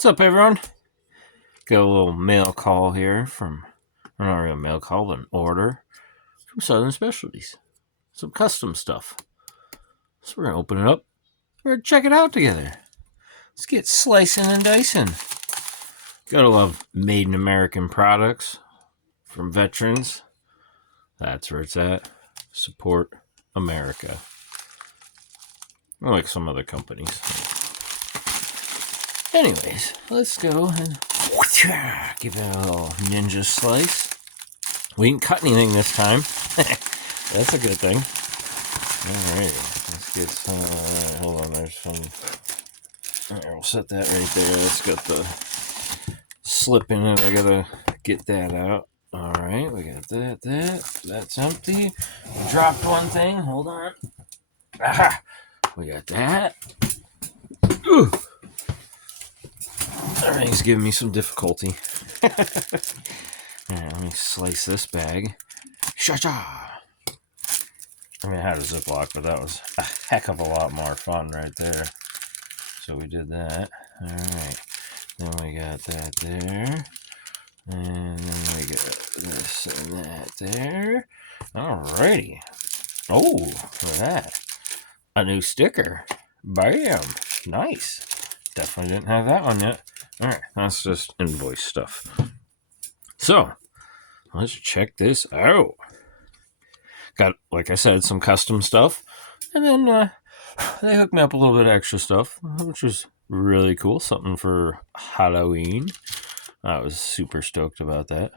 What's up, everyone? Got a little mail call here from, or not really a mail call, but an order from Southern Specialties. Some custom stuff. So we're going to open it up. We're going to check it out together. Let's get slicing and dicing. Gotta love made in American products from veterans. That's where it's at. Support America. Unlike some other companies. Anyways, let's go and give it a little ninja slice. We didn't cut anything this time. That's a good thing. Alright, let's get some. Hold on, there's some. Alright, we'll set that right there. It's got the slip in it. I gotta get that out. Alright, we got that. That's empty. We dropped one thing. Hold on. Aha! We got that. Ooh! Everything's giving me some difficulty. Alright, let me slice this bag. Sha-cha! I mean, I had a Ziploc, but that was a heck of a lot more fun right there. So we did that. Alright. Then we got that there. And then we got this and that there. Alrighty. Oh, look at that. A new sticker. Bam. Nice. Definitely didn't have that one yet. Alright, that's just invoice stuff. So, let's check this out. Got, like I said, some custom stuff. And then they hooked me up a little bit of extra stuff, which was really cool. Something for Halloween. I was super stoked about that.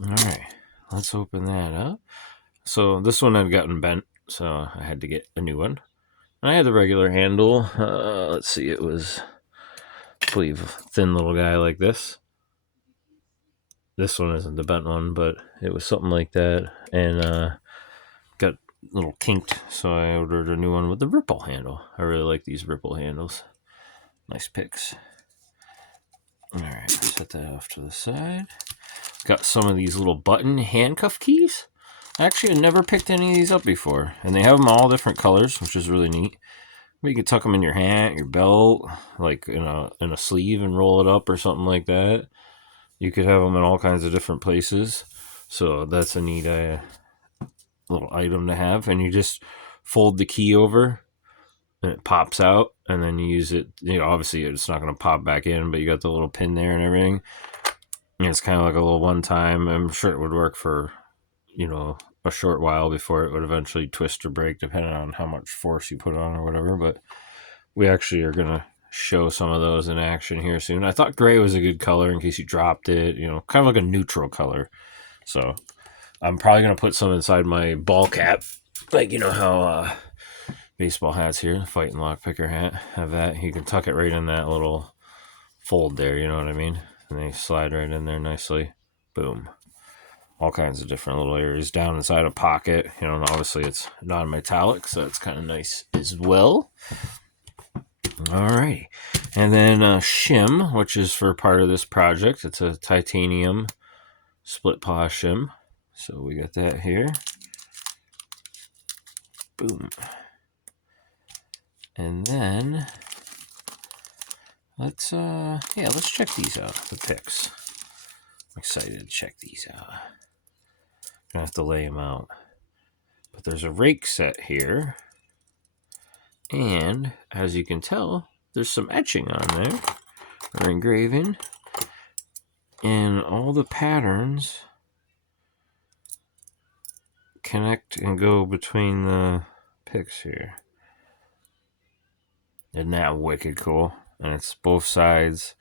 Alright, let's open that up. So, this one had gotten bent, so I had to get a new one. I had the regular handle. Let's see, it was, I believe, a thin little guy like this. This one isn't the bent one, but it was something like that. And got a little kinked, so I ordered a new one with the ripple handle. I really like these ripple handles. Nice picks. Alright, set that off to the side. Got some of these little button handcuff keys. Actually, I never picked any of these up before. And they have them all different colors, which is really neat. You can tuck them in your hat, your belt, like in a sleeve and roll it up or something like that. You could have them in all kinds of different places. So that's a neat little item to have. And you just fold the key over and it pops out. And then you use it. Obviously it's not going to pop back in, but you got the little pin there and everything. And it's kind of like a little one time. I'm sure it would work for, a short while before it would eventually twist or break, depending on how much force you put on or whatever. But we actually are going to show some of those in action here soon. I thought gray was a good color in case you dropped it, kind of like a neutral color. So I'm probably going to put some inside my ball cap, like how baseball hats here, fighting lockpicker hat, have that. You can tuck it right in that little fold there, you know what I mean? And they slide right in there nicely. Boom. All kinds of different little areas down inside a pocket. And obviously it's non-metallic, so it's kind of nice as well. Alrighty. And then shim, which is for part of this project. It's a titanium split paw shim. So we got that here. Boom. And then let's check these out, the picks. I'm excited to check these out. Gonna have to lay them out. But there's a rake set here. And as you can tell, there's some etching on there, or engraving. And all the patterns connect and go between the picks here. Isn't that wicked cool? And it's both sides.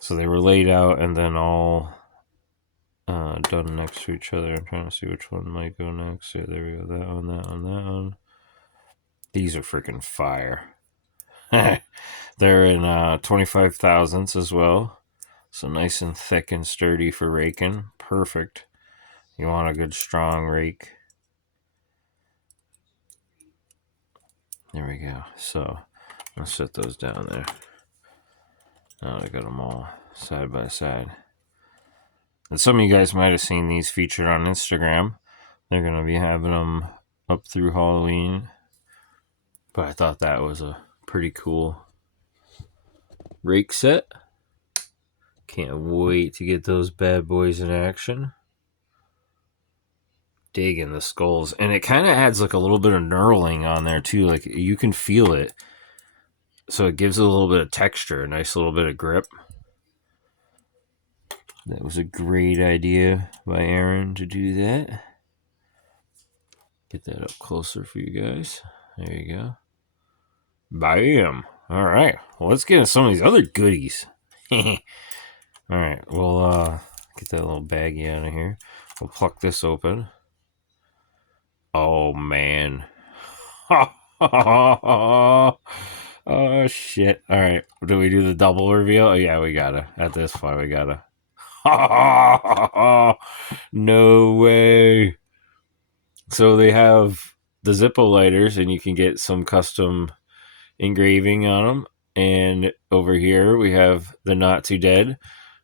So they were laid out and then all done next to each other. I'm trying to see which one might go next. Yeah, there we go. That one, that one, that one. These are freaking fire. They're in 25 thousandths as well. So nice and thick and sturdy for raking. Perfect. You want a good strong rake. There we go. So I'll set those down there. Now I got them all side by side. And some of you guys might have seen these featured on Instagram. They're going to be having them up through Halloween. But I thought that was a pretty cool rake set. Can't wait to get those bad boys in action. Digging the skulls. And it kind of adds like a little bit of knurling on there too. Like you can feel it. So it gives it a little bit of texture, a nice little bit of grip. That was a great idea by Aaron to do that. Get that up closer for you guys. There you go. Bam. All right. Well, let's get into some of these other goodies. All right. We'll get that little baggie out of here. We'll pluck this open. Oh, man. Oh, shit. All right. Do we do the double reveal? Oh, yeah, we gotta. At this point, we gotta. No way. So they have the Zippo lighters, and you can get some custom engraving on them. And over here, we have the Not Too Dead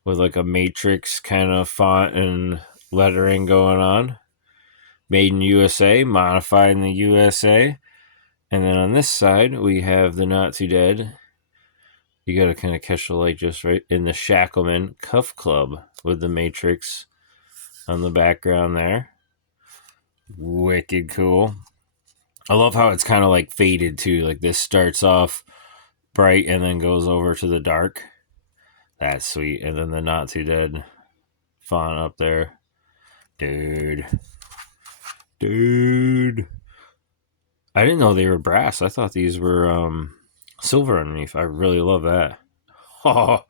with like a matrix kind of font and lettering going on. Made in USA, modified in the USA. And then on this side, we have the Not Too Dead. You got to kind of catch the light just right in the Shackleman Cuff Club with the matrix on the background there. Wicked cool. I love how it's kind of like faded too. Like this starts off bright and then goes over to the dark. That's sweet. And then the Not Too Dead font up there. Dude. I didn't know they were brass. I thought these were silver underneath. I really love that. Oh,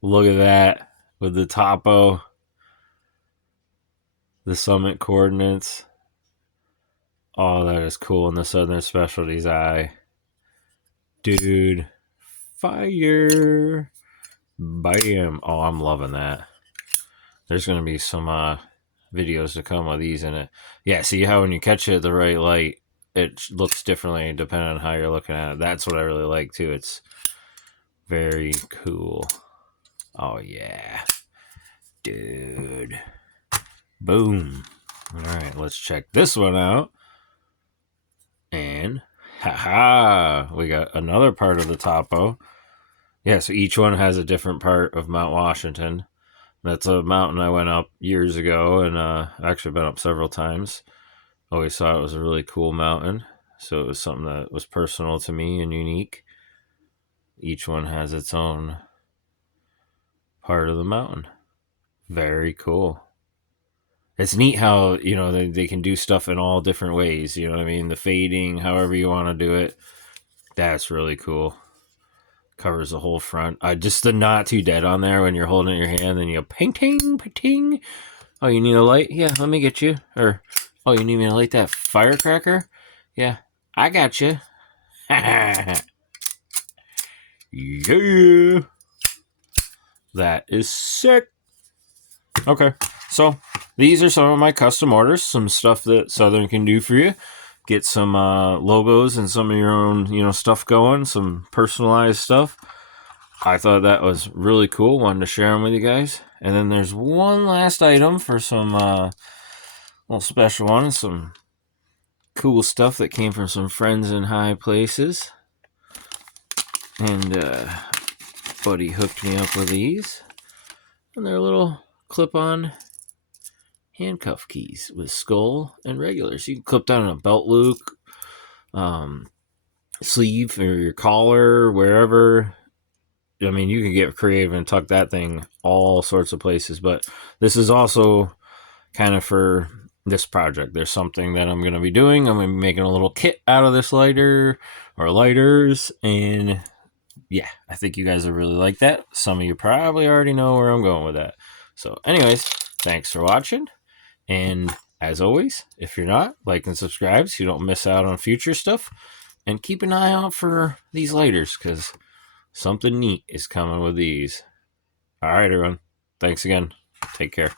look at that. With the topo. The summit coordinates. Oh, that is cool. And the Southern Specialties eye. Dude. Fire. Bam. Oh, I'm loving that. There's going to be some videos to come with these in it. Yeah, see how when you catch it at the right light, it looks differently depending on how you're looking at it. That's what I really like, too. It's very cool. Oh, yeah. Dude. Boom. All right, let's check this one out. And, haha, we got another part of the topo. Yeah, so each one has a different part of Mount Washington. That's a mountain I went up years ago, and actually been up several times. Always thought it was a really cool mountain, so it was something that was personal to me and unique. Each one has its own part of the mountain. Very cool. It's neat how, you know, they can do stuff in all different ways, you know what I mean? The fading, however you want to do it. That's really cool. Covers the whole front. Just the Not Too Dead on there when you're holding it in your hand and you go ping, ting, ting. Oh, you need a light? Yeah, let me get you. Or, oh, you need me to light that firecracker? Yeah, I got you. Yeah. That is sick. Okay, so these are some of my custom orders. Some stuff that Southern can do for you. Get some logos and some of your own, you know, stuff going. Some personalized stuff. I thought that was really cool. Wanted to share them with you guys. And then there's one last item for some little special ones. Some cool stuff that came from some friends in high places. And buddy hooked me up with these. And they're little clip-on handcuff keys with skull and regular. So you can clip down in a belt loop, sleeve, or your collar, wherever. I mean, you can get creative and tuck that thing all sorts of places. But this is also kind of for this project. There's something that I'm going to be doing. I'm going to be making a little kit out of this lighter or lighters. And yeah, I think you guys will really like that. Some of you probably already know where I'm going with that. So anyways, thanks for watching. And as always, if you're not, like and subscribe so you don't miss out on future stuff. And keep an eye out for these lighters because something neat is coming with these. All right, everyone. Thanks again. Take care.